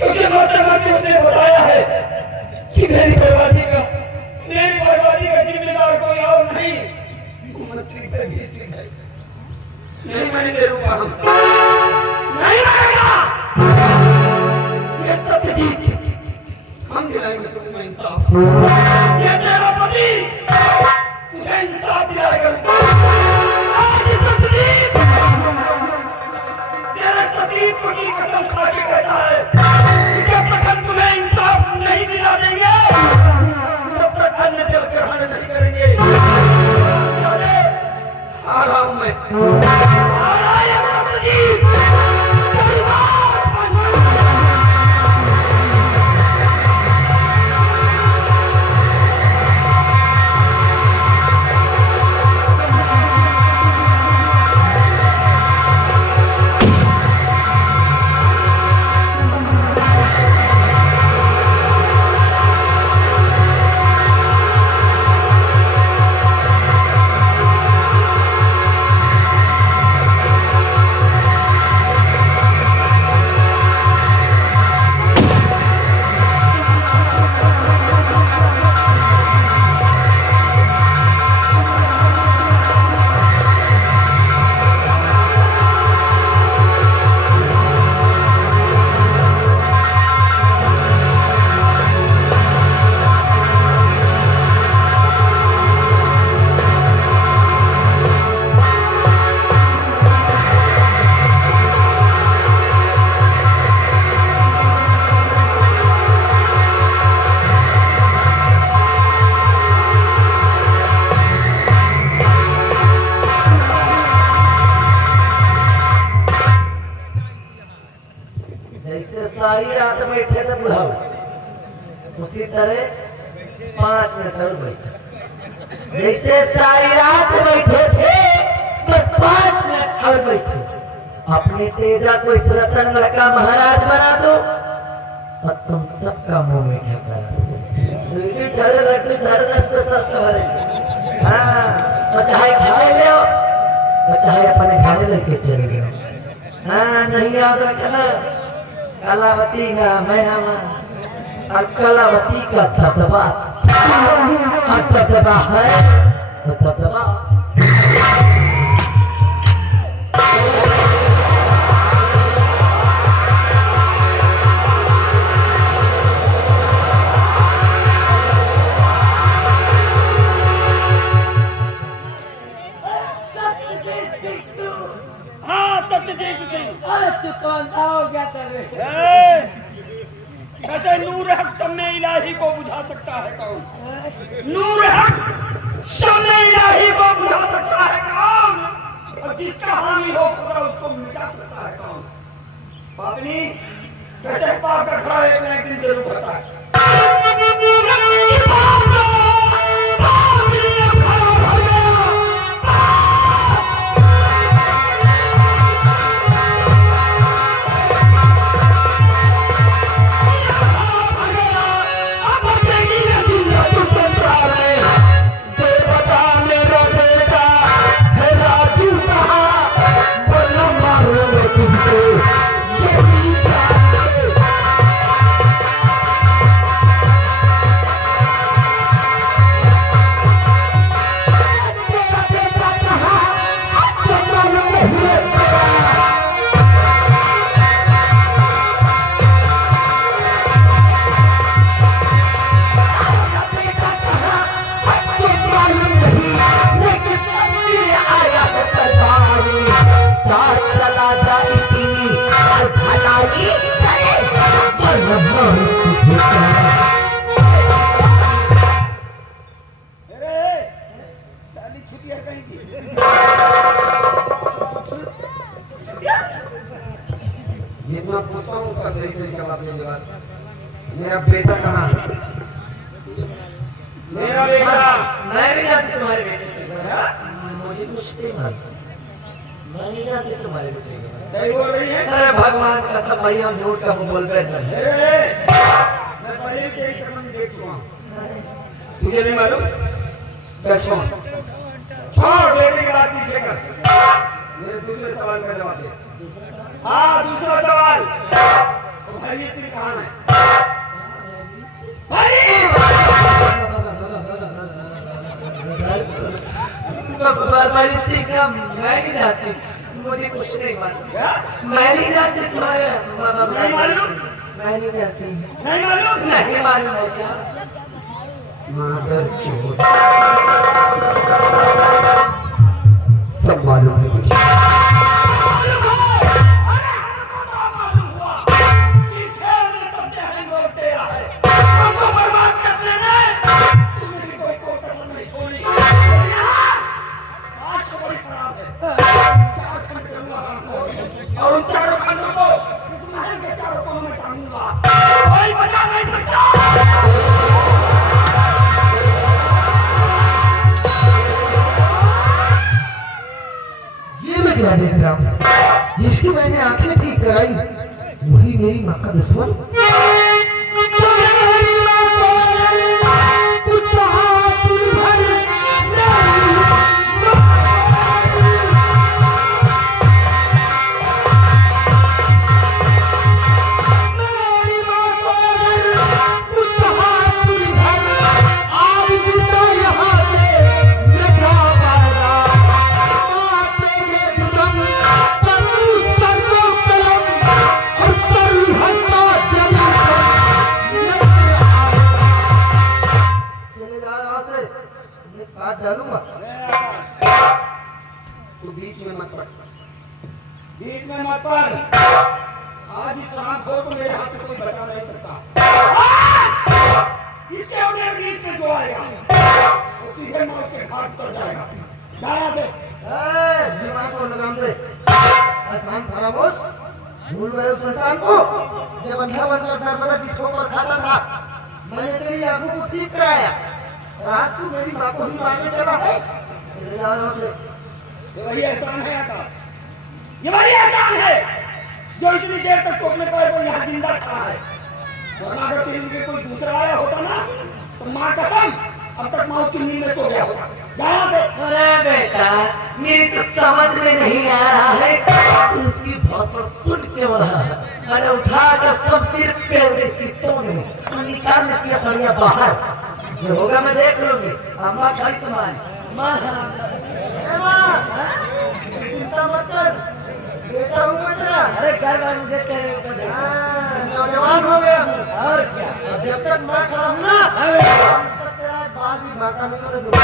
क्योंकि मरते मरते उसने बताया है कि मेरी बर्बादी का जिम्मेदार कोई और नहीं, मंत्री पे भी सिंह है। नहीं मैं दे दूंगा, हम नहीं लगेगा। ये सत्यजीत, हम दिलाएंगे तुम्हें इंसाफ। ये तेरा पति तुझे इंसाफ दिलाएगा। आज सत्यजीत तेरे सतीत्व की कसम खा के कहता है, जब तक हम तुम्हें इंसाफ नहीं दिला देंगे तब तक अन्य देव ग्रहण नहीं करेंगे। आ रहा हूं मैं, आ रहा है सत्यजीत। सारी रात बैठे थे बुढ़ा, उसी तरह 5 मिनट और बैठे। जैसे सारी रात बैठे थे बस 5 मिनट और बैठे। अपने तेजा को इस रतन का महाराज बना दो और तुम सबका मुंह मीठा करा दो। हाँ, चाहे खाए ले चाहे अपने खाने लेके चले जाओ। हाँ, नहीं याद रखना कलावती का मैनामा और कलावती का दबदबा, और दबदबा है तो दबदबा। तू कौन था हो गया तेरे? कहते नूर हक सामने इलाही को बुझा सकता है कौन? नूर हक सामने इलाही को बुझा सकता है कौन? और जिसका हानि हो खुदा उसको मिटा सकता है कौन? पापनी कहते पाप का खड़ा एक न एक दिन जरूर पड़ता है। मेरा बेटा कहाँ है? मेरा बेटा मैं नहीं जानती तुम्हारे बेटे के घर। मुझे कुछ नहीं मालूम, मैं नहीं जानती तुम्हारे बेटे के घर। सही बोल रही है। अरे भगवान का सब भाई हम झूठ का बोल रहे थे। मैं पहले भी तेरी कसम देख चुका हूँ, तुझे नहीं मालूम? चल छोड़ बेटे की बात पीछे कर, मेरे दूसरे सवाल का जवाब दे। हाँ दूसरा सवाल, हरी सिंह कहाँ है? हरी! बड़ी सी का मैं नहीं जानती, मुझे कुछ नहीं मालूम। क्या? मैं नहीं जानती तुम्हारे नहीं मालूम? मैं नहीं जानती। नहीं मालूम? नहीं मालूम है क्या? मादर चोद। सब मालूम है मुझे। मालूम है? अरे हमको तो मालूम हुआ कि खेल में सबसे अहम रोल तेरा है। हमको बर्बाद करने में तूने भी कोई कसर नहीं छोड़ी। लेकिन आज तो बड़ी खराब है। चार खंड करूंगा हमको और उन चारों खंडों को इस महल के चारों कोनों में टांगूंगा। कोई बचा नहीं सकता। ये मैं क्या देख रहा हूँ? जिसकी मैंने आंखें ठीक कराई वही मेरी माँ का दुश्मन। तू बीच में मत पड़। बीच में मत पड़। आज इस रामखोर को मेरे हाथ से कोई बचा नहीं सकता। इसके अपने बीच में जो आएगा वो सीधे मौत के घाट पर जाएगा। जा यहाँ से। दिमाग को लगाम दे। आसान खामोश। भूल गए उस इंसान को जब अंधा बनकर दरवाजा की ठोकर खाता था। मैंने तेरी आंखों को ठीक कराया। आज तू मेरी माँ को ही मारने चला है। ये वही एहसान है आकाश। ये वही एहसान है जो इतनी देर तक तो अपने पैर पर यहाँ जिंदा खड़ा है। वरना अगर तेरी जगह कोई दूसरा आया होता ना तो माँ कसम अब तक मौत की नींद में सो गया होता। जा यहाँ से। अरे बेटा मेरी तो समझ में नहीं आ रहा है उसकी भाषा सुन क्यों रहा है। मैंने उठा कर सब सिर पे इसकी तोड़ में निकाल लिया बढ़िया बाहर। जो होगा मैं देख लूंगी। अम्मा खड़ी तुम्हारी चिंता मत कर बेटा हूँ मैं तेरा। अरे घर में मुझे तेरे ऊपर नौजवान हो गया हूँ और क्या। जब तक मैं खड़ा हूँ ना तब तक तेरा बाल भी बांका नहीं होने दूंगा।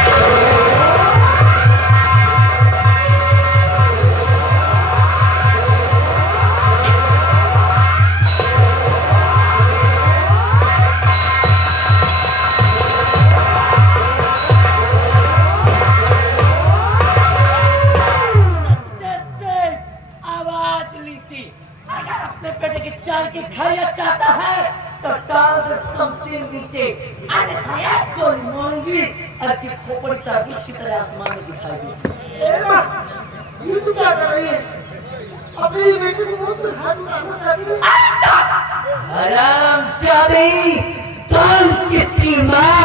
अपने बेटे की चाल की खैरियत चाहता है तो डाल दे शमशीर नीचे। आज खैरियत को मांगी और की खोपड़ी तरबूज की तरह आसमान में दिखाई दी। ये तू क्या कर रही है? अपनी बेटी को मुंह पे हाथ उठाना चाहती है? हरामजादी कौन किसकी माँ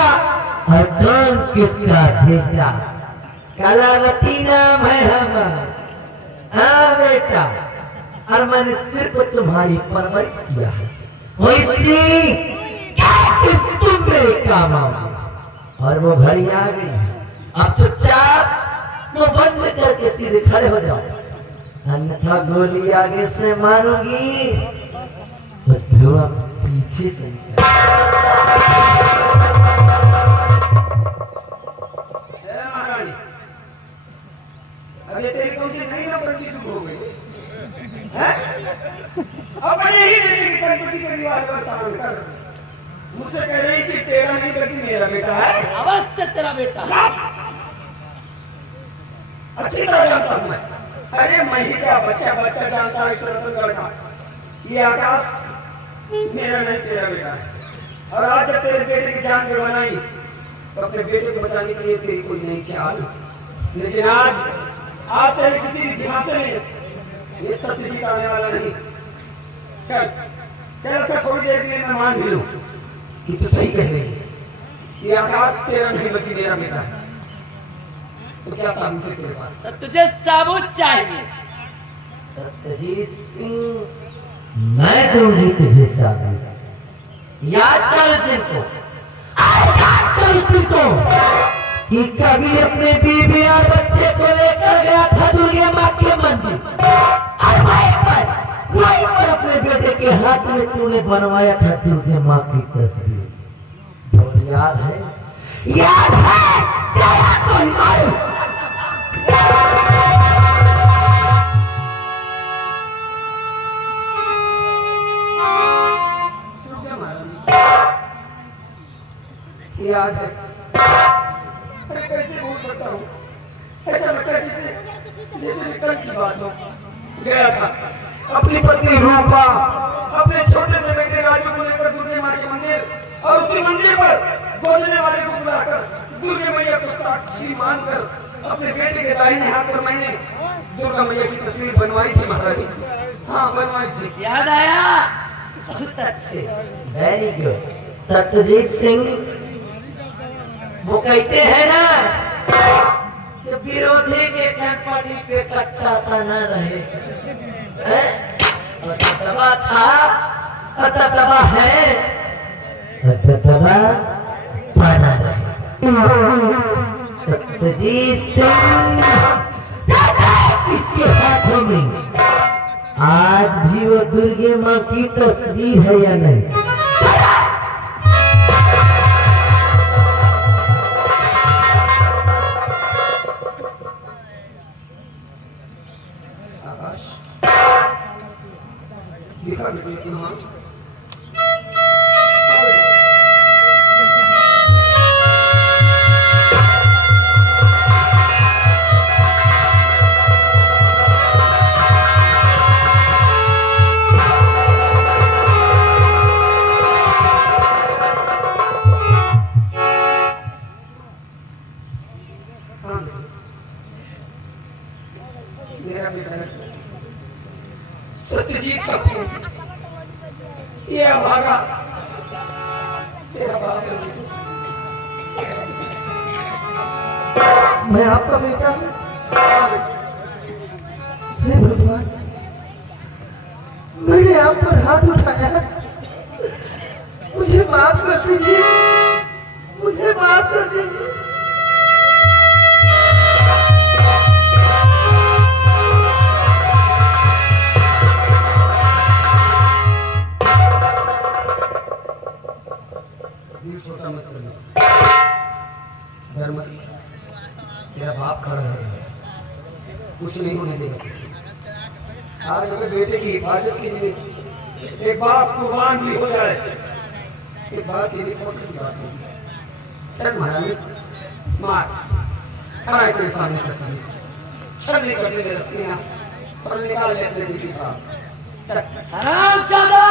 और कौन किसका बेटा? कलावती नाम है हमारा। हाँ बेटा और मैंने सिर्फ तुम्हारी परवरिश किया है तुम मेरे काम आओ। और वो घड़ी आ गई। अब चुपचाप वो बंद करके सीधे खड़े हो जाओ अन्यथा गोली आगे से मारूंगी तो धुआं पीछे से महारानी अभी तेरी कौन सी नई नौकरी शुरू हो गई है? अपने ही बेटे की कंपनी के रिवाज पर तान कर मुझसे कह रही कि तेरा नहीं बल्कि मेरा बेटा है। अवश्य तेरा बेटा। अच्छी तरह जानता हूँ मैं। अरे मैं ही क्या बच्चा बच्चा जानता है तुरंत का ये आकाश मेरा नहीं तेरा बेटा है। और आज जब तेरे बेटे की जान पे बनाई तो अपने बेटे को बचाने के लिए तेरी कोई नहीं चाल। लेकिन आज तेरे किसी भी झांसे में ये सत्य जीत आने वाला नहीं। चल चल अच्छा थोड़ी देर के लिए मैं मान भी लूं कि तू सही कह रही है। ये आकाश तेरा नहीं बल्कि मेरा बेटा है। तो क्या साबित है तेरे पास? तो तुझे साबुत चाहिए। सत्यजीत सिंह मैं दूंगी तुझे शादी। याद कर दिन को, याद कर दिन को कि कभी अपने बीवी और बच्चे को लेकर गया था दुर्गा माँ के मंदिर, और वहीं पर अपने बेटे के हाथ में तूने बनवाया था दुर्गा माँ की तस्वीर। बोल याद है? याद है? क्या याद तो नहीं? याद है? अरे कैसे भूल सकता हूँ? ऐसा लगता है जैसे कल की बात हो। गया था अपनी पत्नी रूपा, अपने छोटे से बेटे राजू को लेकर दुर्गा माँ के मंदिर, और उसी मंदिर पर गोदने वाले को बुलाकर दुर्गा मैया को साक्षी मानकर अपने बेटे के दाहिने हाथ पर मैंने दुर्गा मैया की तस्वीर बनवाई थी महाराज। हाँ, बनवाई थी। याद आया? बहुत अच्छे, वेरी गुड। सत्यजीत सिंह वो कहते हैं ना कि विरोधी के कनपटी पे कट्टा तना रहे, दबा था दबा है, दबा पाना रहे। सत्यजीत सिंह इसके हाथों में आज भी वो दुर्गा माँ की तस्वीर है या नहीं? दिखा बेटे माँ। मेरा बेटा सत्यजीत का ये भागा तेरा बाप है। मैं आपका बेटा हूँ। हे भगवान, मैंने आप पर हाथ उठाया, मुझे माफ कर दीजिए, मुझे माफ कर दीजिए। छोटा मत करना, डर मत। तेरा बाप खड़ा है, कुछ नहीं होने देगा। आज अपने बेटे की हिफाजत के लिए एक बाप कुर्बान भी हो जाए, एक बात ये बहुत की बात होगी। चल महाराज, मार खड़ा है तेरे सामने सकती, छल नहीं करने दे रखियाँ और निकाल ले अपने बेटी का। हरामजादा,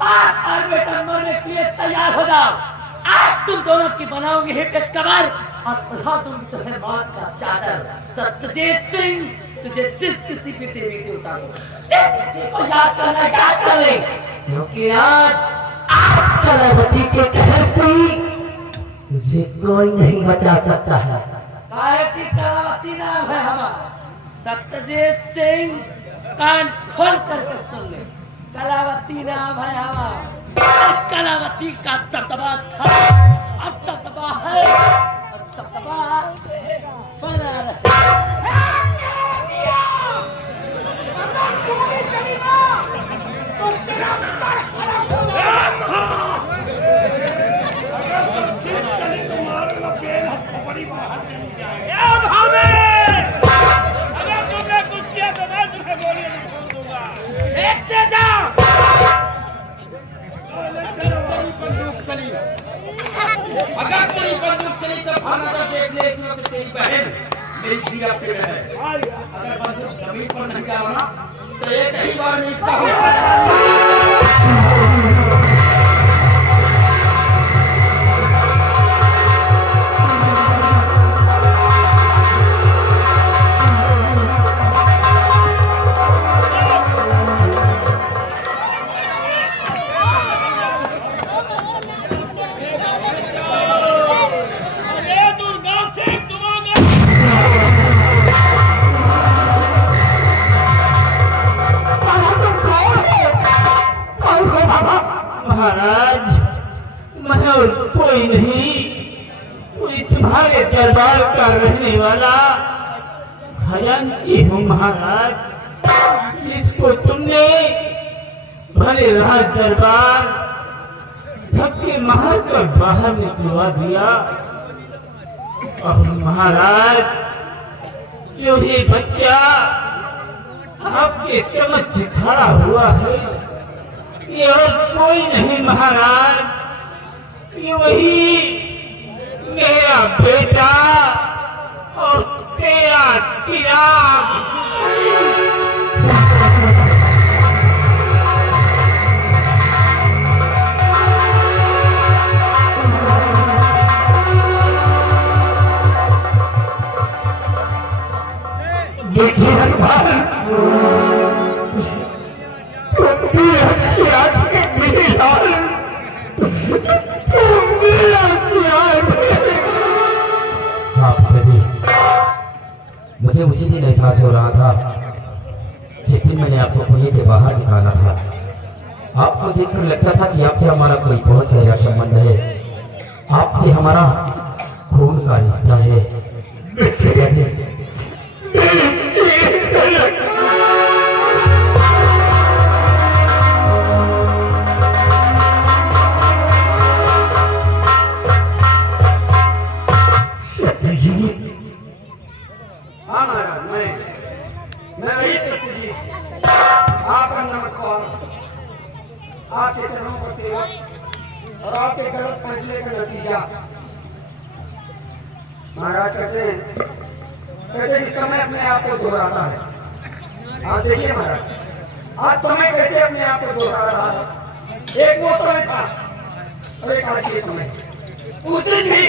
बाप और बेटा मरने के लिए तैयार हो जाओ। आज तुम दोनों की बनाओगे हिट कबर और उठा दूंगी तुम्हें मौत का चादर। सत्यजीत सिंह, तुझे जिस किसी पे तेरी बेटी उतारो, जिस किसी को याद करना याद कर ले, क्योंकि आज कलावती के कहर से तुझे कोई नहीं बचा सकता है। कायती कलावती नाम है हमारा। सत्यजीत सिंह, कान खोल करके सुन ले, कलावती नाम है हमारा। कलावती का दबदबा था और दबदबा है और दबदबा बना तुमने कुछ किया तो मैं तुम्हें गोली नहीं दूंगा। देखते जाओ। अगर तेरी बंदूक चली तो भाना तो देख ले, इसमें तो तेरी बहन मेरी धीरा पे है। अगर बंदूक जमीन पर नहीं गिरा ना तो एक ही बार में इसका महाराज मैं और कोई नहीं, कोई तुम्हारे दरबार का रहने वाला खजांची हूँ महाराज, जिसको तुमने भले राज दरबार सबके महल पर बाहर निकलवा दिया। और महाराज जो ये बच्चा आपके समक्ष खड़ा हुआ है ये और कोई नहीं महाराज, ये वही मेरा बेटा और तेरा चिराग। देखिए मुझे उसी दिन एहसास हो रहा था जिस दिन मैंने आपको कुएं के बाहर निकाला था। आपको देखकर लगता था कि आपसे हमारा कोई बहुत गहरा संबंध है, आपसे हमारा खून का रिश्ता है। कैसे हाँ महाराज मैं वही सत्यजीत, आपका नमस्कार, आपके चरणों का सेवक और आपके गलत फैसले का नतीजा। महाराज कहते हैं कि समय अपने आप को दोहराता है। आप देखिए महाराज, आज समय कैसे अपने आप को दोहरा रहा है। एक वो समय था और एक आज ये समय। उस दिन भी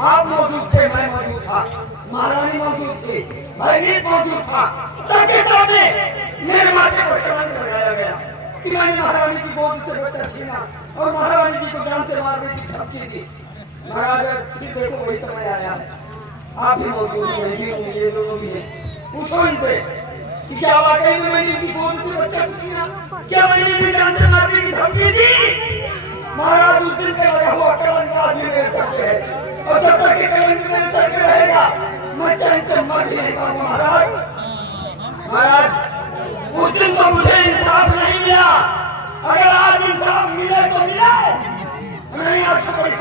आप मौजूद थे, मैं मौजूद था, महारानी मौजूद थी, भयभीत मौजूद था। सबके सामने मेरे माथे पर चालान लगाया गया कि मैंने महारानी की गोद से बच्चा छीना और महारानी जी को जान से मारने की धमकी दी। महाराज फिर देखो वही समय आया, आप भी मौजूद हैं, ये दोनों भी हैं। पूछो इनसे कि क्या वाकई में मैंने इनकी गोद से बच्चा छीना, क्या मैंने इन्हें जान से मारने की धमकी दी? महाराज उस दिन का लगा हुआ कलंक आज भी मेरे सर पे है, और जब तक ये कलंक मेरे सर पे रहेगा मैं चैन से मर भी नहीं पाऊंगा। महाराज महाराज उस दिन तो मुझे इंसाफ नहीं मिला, अगर आज इंसाफ मिले तो मिले, नहीं आपसे बड़ी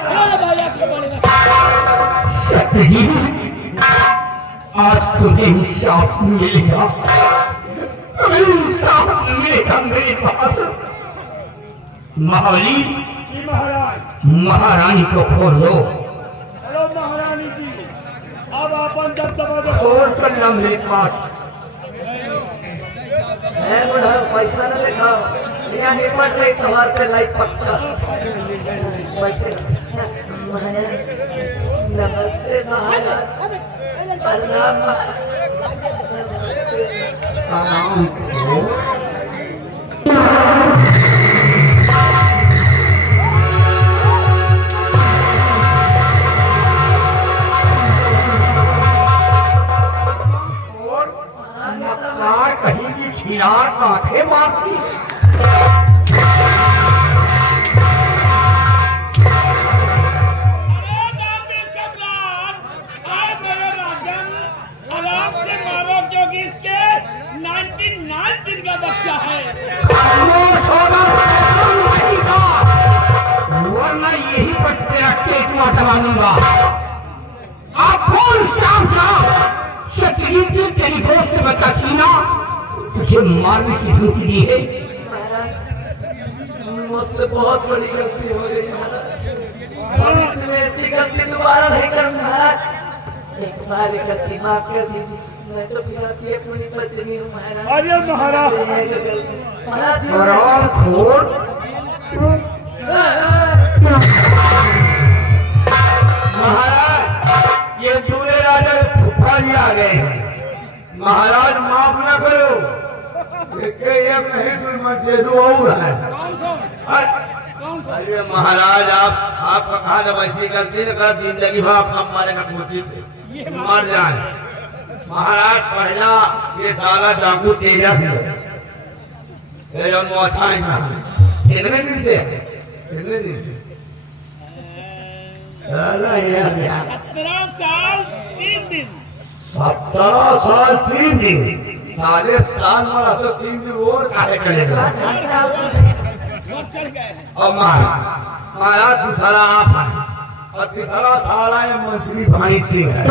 आज तुम्हें इंसाफ मिलेगा, इंसाफ मिलेगा मेरे पास। महावली महारानी को खोल लो। हेलो महारानी जी, अब अपन जब दबा खोल करना मेरे पास। पैसा न लिखा यहाँ निपट रही तुम्हारे पे लाइट पक्का। नमस्ते महाराज, आराम करो। कहीं की छिनार माथे मारती। बच्चा है वरना यही पर तेरा केक माटवा लूंगा। आप कौन शाम सत्यजीत ने तेरी गोद से बच्चा छीना, तुझे मारने की धमकी दी है। मुझसे बहुत बड़ी गलती हो गई महाराज, मैं ऐसी गलती दोबारा नहीं करूंगा महाराज। एक बार गलती माफ कर दीजिए, मैं तो फिर आपकी एक पूरी पत्नी हूँ महाराज। अरे महाराज महाराज ये दूल्हे राजा फुफा जी आ गए हैं। महाराज माफ न करो, ये नहीं मजेदू और है। अरे महाराज आपका खाना वैसी करती है, अगर जिंदगी भर आपका मारेगा कोशिश से मर जाए। महाराज पहला ये साला डाकू तेजा से अच्छा कितने दिन से कितने दिन से? साला यार 17 साल 3 दिन 17 साल 3 दिन। साले साल में तो 3 दिन और काटे करेगा। और चढ़ गए हैं और मारा दूसरा आप है और तीसरा साला ये मंत्री भाई सिंह है। ये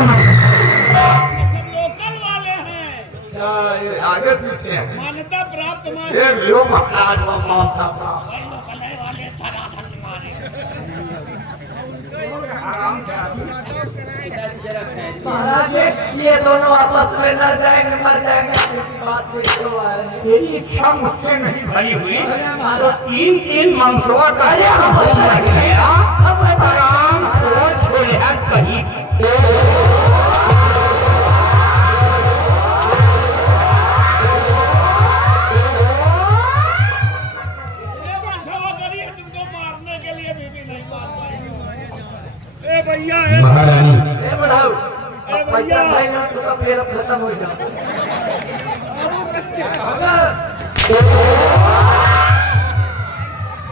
सब लोकल वाले हैं अच्छा ये आगे पीछे है। मान्यता प्राप्त ये लो महाराज वो मानता था। वही लोकल वाले धराधर मारे महाराज ये दोनों आपस में लड़ जाएंगे मर जाएंगे इसकी बात देखो आ रहे हैं। तेरी इच्छा मुझसे नहीं भरी हुई अरे तो महाराज 3 मंत्रों का हम गया अब आराम को छोड़ा कहीं ये बचावा करिए तुमको मारने के लिए भी नहीं मार पाएंगे ए भैया ए महारानी ए बढ़ाओ अब पैसा नहीं ना तो फिर खत्म हो जाए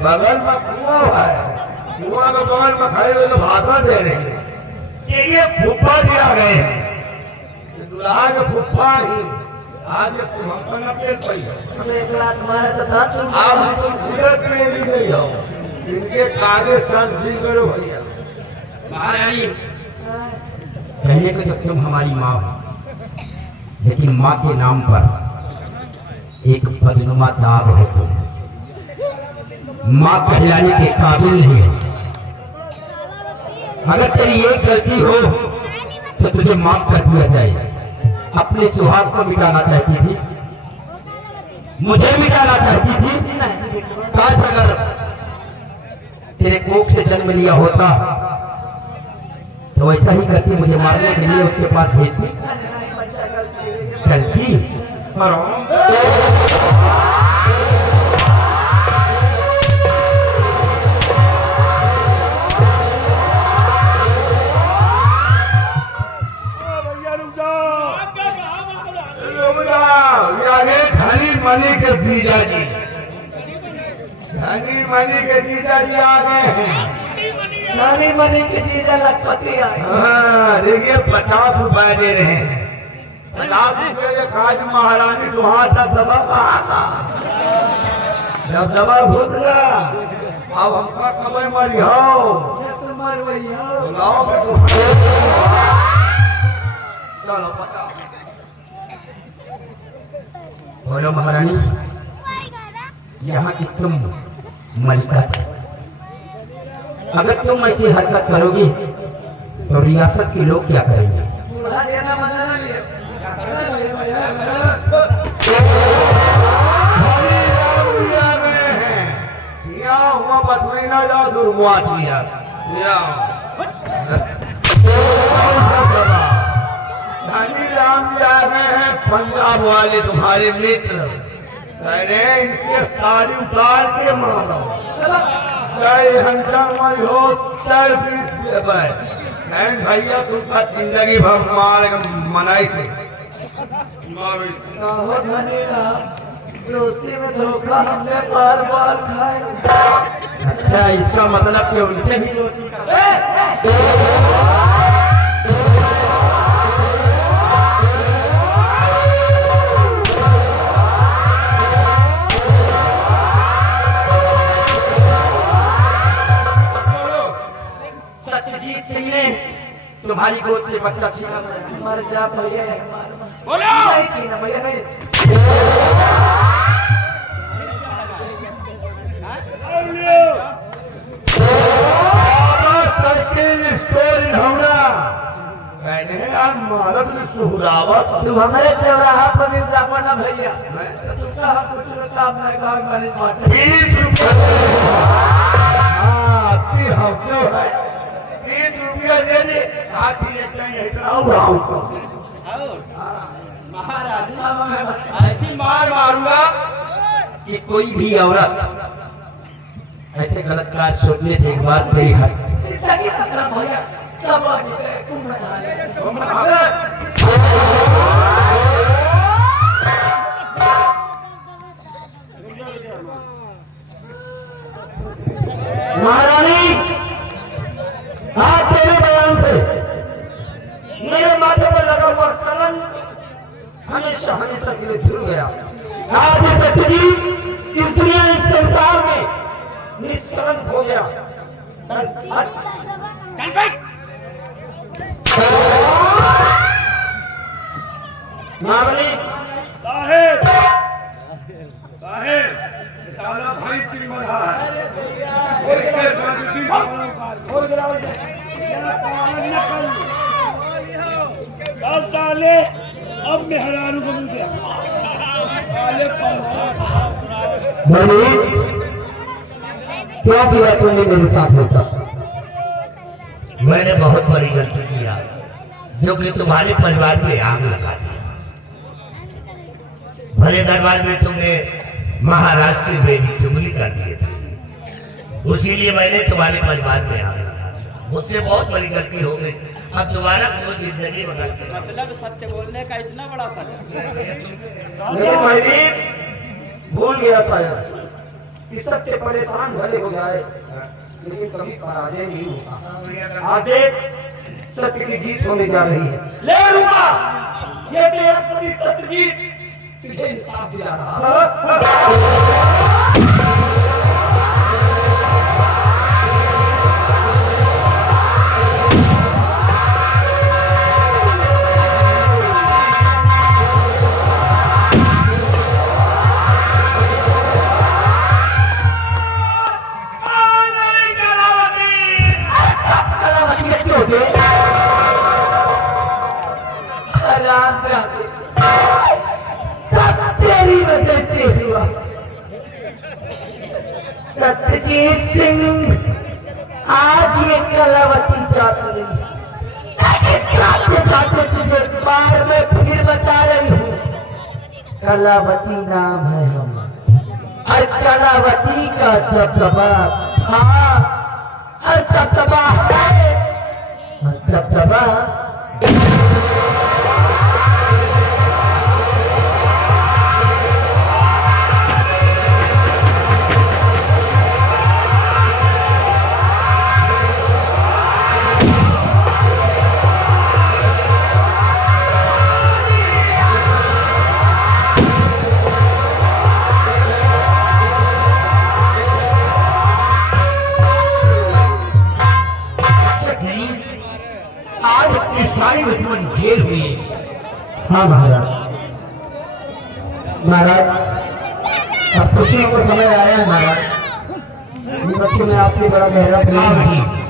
बगल में कुआं है कुआं के बगल में खड़े हुए तो भाषण दे रहे हैं ये फूफा जी आ गए हैं ये दुल्हा के फूफा ही आज ये हमको न पेट पड़ी है। एक लाख तुम्हारा तो था तुम आप हमको सूरत में भी नहीं हो इनके कार्य संधि करो भैया महारानी कहने को तो तुम हमारी माँ हो लेकिन माँ के नाम पर एक बदनुमा दाग है तुम माँ कहलाने के काबिल नहीं है अगर तेरी एक गलती हो तो तुझे माफ कर दिया जाए अपने सुहाग को मिटाना चाहती थी मुझे मिटाना चाहती थी काश अगर तेरे कोख से जन्म लिया होता तो ऐसा ही करती मुझे मारने के लिए उसके पास भेजती चलती पर भैया रुक जाओ आगे धनी मनी के जीजा जी धनी मनी के जीजा जी आ गए हैं नानी मनी की चीजें लखपति आई हाँ, देखिए 50 रुपए दे रहे हैं 50 रुपए ये खाज महारानी दुहा था दबा कहा जब दबा घुस गया अब हमका कमाई मरी हो तुम मर वही हो बुलाओ मैं तो चलो 50 बोलो महारानी यहाँ की तुम मलिका थी अगर तुम ऐसी हरकत करोगी तो रियासत के लोग क्या करेंगे बूढ़ा देना मजा ना लिए यहाँ हुआ बसरी ना जाओ दुर्मुआच लिया धनी राम जा रहे हैं पंजाब वाले तुम्हारे मित्र अरे इनके साड़ी उतार के मारो चाहे हंसा मर हो चाहे नहीं भैया तुमका जिंदगी भर मार मनाई से कहो धनी राम दोस्ती में धोखा हमने बार बार खाया अच्छा इसका मतलब कि उनसे भी रोटी का सत्यजीत सिंह ने तुम्हारी गोद से बच्चा छीना मर जा भैया बोलो नहीं छीना भैया नहीं सुहरावत तू हमारे चौराहा पर भी जापा ना भैया तुमका हम कुछ काम नहीं गाँव में बाटे 20 रुपया हाँ 30 रुपया दे दे हाथी महाराज ऐसी मार मारूंगा कि कोई भी औरत ऐसे गलत काज सोचने से एक बार मेरी हाथ चिंता की तकरा भैया कब आ गए तुम महारानी, आज तेरे बयान से मेरे माथे पर लगा हुआ कलंक हमेशा हमेशा के लिए धुल गया। आज सत्य जी इस दुनिया इस संसार में निष्कलंक हो गया। महारानी साहेब साहेब साला भाई सिंह बना है और के साथ सिंह और गिराओ कल चाले अब मेहरारू को मिल गया काले क्या किया तुमने मेरे साथ होता? मैंने बहुत बड़ी गलती किया जो कि तुम्हारे परिवार में आग लगा दी। भले दरबार में तुमने महाराज से मेरी चुगली कर दिए थे, उसीलिए मैंने तुम्हारे परिवार में आग लगा दी। मुझसे बहुत बड़ी गलती हो गई। अब दोबारा कोई जिंदगी बनाते मतलब सत्य बोलने का इतना बड़ा सजा। मेरे भाई भूल गया शायद कि सत्य परेशान भले हो जाए लेकिन कभी पराजय नहीं होता। आज सत्य की जीत होने जा रही है। ले रुका, ये तेरा पति सत्यजीत तुझे इंसाफ दिला रहा। तेरी वजह से हुआ। सत्यजीत सिंह आज ये कलावती चाहती तुझे बार में फिर बता रही हूँ। कलावती नाम है हम और कलावती का दबदबा था और दबदबा है और दबदबा सारी दुश्मन जेल हुई। हाँ महाराज, महाराज अब खुशियों को समय आया है महाराज। बच्चों में आपसे बड़ा गहरा प्रेम है।